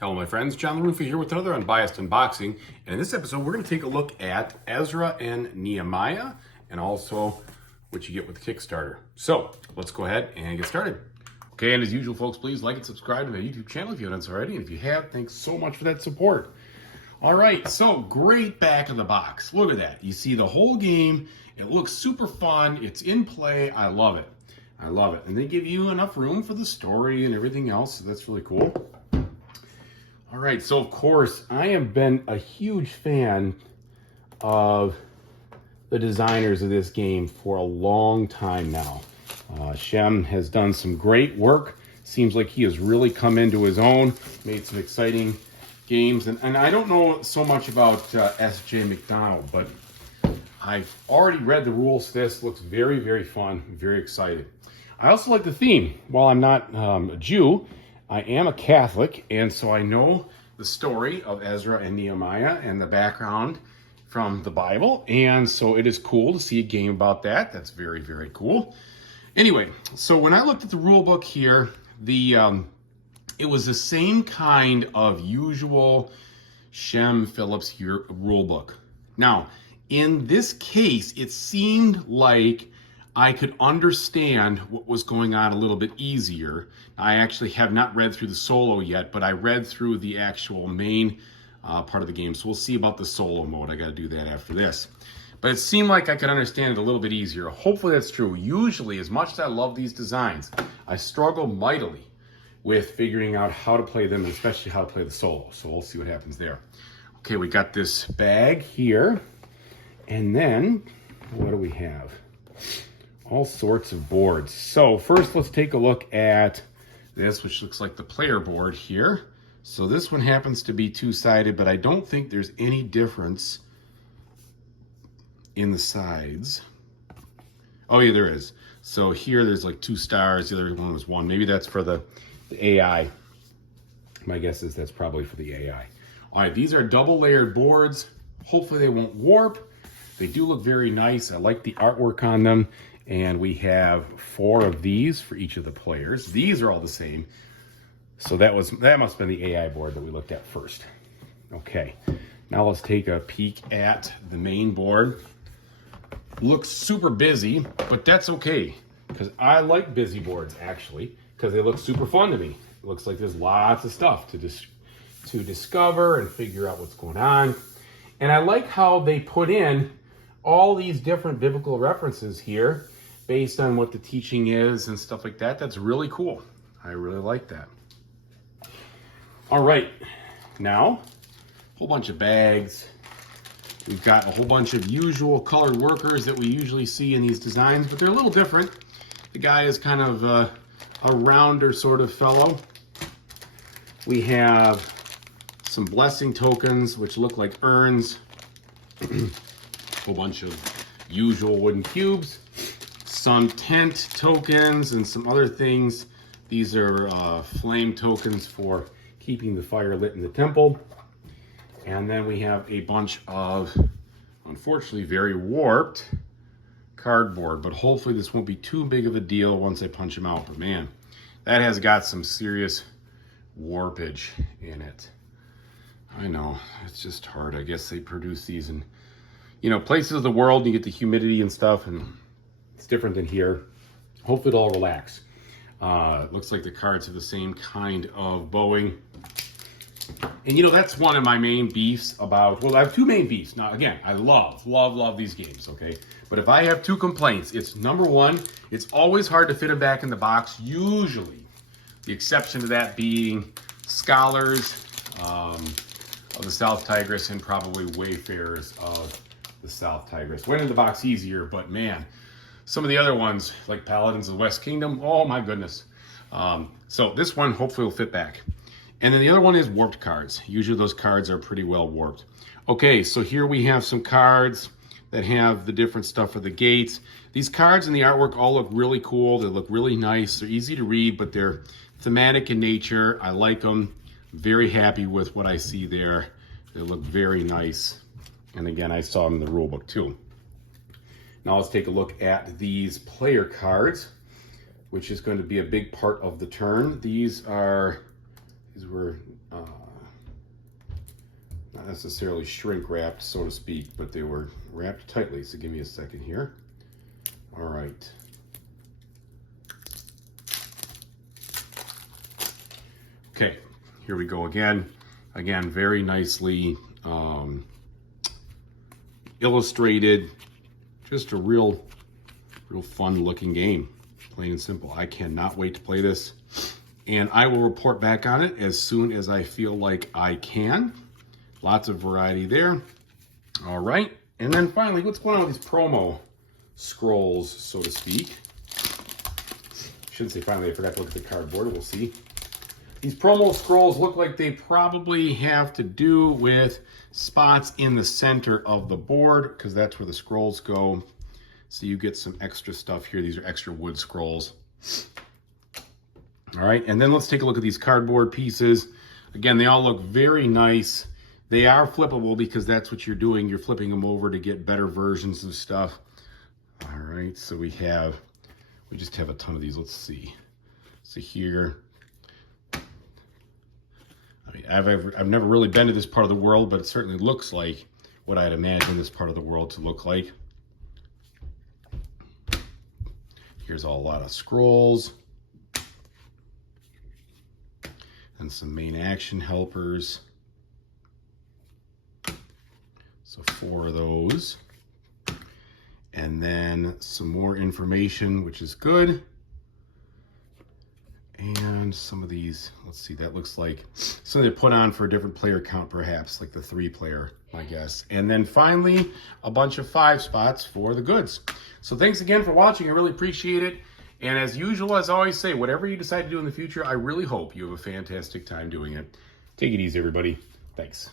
Hello my friends, John LaRuffa here with another Unbiased unboxing, and in this episode we're going to take a look at Ezra and Nehemiah, and also what you get with the Kickstarter. So let's go ahead and get started. Okay, and as usual folks, please like and subscribe to my YouTube channel if you haven't already, and if you have, thanks so much for that support. All right, so great back of the box. Look at that. You see the whole game. It looks super fun. It's in play. I love it. I love it. And they give you enough room for the story and everything else, so that's really cool. All right, so of course, I have been a huge fan of the designers of this game for a long time now. Shem has done some great work. Seems like he has really come into his own, made some exciting games. And I don't know so much about S.J. McDonald, but I've already read the rules to this. Looks very, very fun, very excited. I also like the theme. While I'm not a Jew, I am a Catholic, and so I know the story of Ezra and Nehemiah and the background from the Bible, and so it is cool to see a game about that. That's very, very cool. Anyway, so when I looked at the rule book here, it was the same kind of usual Shem Phillips rule book. Now, in this case, it seemed like I could understand what was going on a little bit easier. I actually have not read through the solo yet, but I read through the actual main part of the game. So we'll see about the solo mode. I got to do that after this. But it seemed like I could understand it a little bit easier. Hopefully that's true. Usually, as much as I love these designs, I struggle mightily with figuring out how to play them, and especially how to play the solo. So we'll see what happens there. Okay, we got this bag here. And then, what do we have? All sorts of boards. So first let's take a look at this, which looks like the player board here. So this one happens to be two-sided, but I don't think there's any difference in the sides. Oh yeah, there is. So here there's like 2 stars, the other one was 1. Maybe that's for the AI. My guess is that's probably for the AI. All right, these are double layered boards. Hopefully they won't warp. They do look very nice. I like the artwork on them. And we have 4 of these for each of the players. These are all the same. So that must have been the AI board that we looked at first. Okay, now let's take a peek at the main board. Looks super busy, but that's okay, because I like busy boards actually, because they look super fun to me. It looks like there's lots of stuff to discover and figure out what's going on. And I like how they put in all these different biblical references here based on what the teaching is and stuff like that. That's really cool. I really like that. All right, now, a whole bunch of bags. We've got a whole bunch of usual colored workers that we usually see in these designs, but they're a little different. The guy is kind of a rounder sort of fellow. We have some blessing tokens, which look like urns. A whole bunch of usual wooden cubes. Some tent tokens and some other things. These are flame tokens for keeping the fire lit in the temple. And then we have a bunch of, unfortunately, very warped cardboard. But hopefully this won't be too big of a deal once I punch them out. But man, that has got some serious warpage in it. I know, it's just hard. I guess they produce these in, places of the world. You get the humidity and stuff, and it's different than here. Hopefully it'll all relax. Looks like the cards have the same kind of bowing. And that's one of my main beefs about, well, I have 2 main beefs. Now, again, I love these games, okay? But if I have 2 complaints, it's number 1, it's always hard to fit them back in the box, usually. The exception to that being Scholars of the South Tigris and probably Wayfarers of the South Tigris. Went in the box easier, but man, some of the other ones, like Paladins of the West Kingdom, oh my goodness. So this one hopefully will fit back. And then the other one is warped cards. Usually those cards are pretty well warped. Okay, so here we have some cards that have the different stuff for the gates. These cards and the artwork all look really cool. They look really nice. They're easy to read, but they're thematic in nature. I like them. Very happy with what I see there. They look very nice. And again, I saw them in the rule book too. Now let's take a look at these player cards, which is going to be a big part of the turn. These were necessarily shrink wrapped, so to speak, but they were wrapped tightly. So give me a second here. All right. Okay, here we go again. Again, very nicely illustrated. Just a real fun looking game, plain and simple. I cannot wait to play this, and I will report back on it as soon as I feel like I can. Lots of variety there. All right, and then finally, what's going on with these promo scrolls, so to speak? Shouldn't say finally, I forgot to look at the cardboard. We'll see. These promo scrolls look like they probably have to do with spots in the center of the board, because that's where the scrolls go. So you get some extra stuff here. These are extra wood scrolls. All right, and then let's take a look at these cardboard pieces. Again, they all look very nice. They are flippable because that's what you're doing. You're flipping them over to get better versions of stuff. All right, so we just have a ton of these. Let's see. So here, I mean, I've never really been to this part of the world, but it certainly looks like what I'd imagine this part of the world to look like. Here's a lot of scrolls and some main action helpers. So 4 of those. And then some more information, which is good. And some of these, let's see, that looks like something they put on for a different player count, perhaps, like the 3-player, I guess. And then finally, a bunch of 5 spots for the goods. So thanks again for watching. I really appreciate it. And as usual, as I always say, whatever you decide to do in the future, I really hope you have a fantastic time doing it. Take it easy, everybody. Thanks.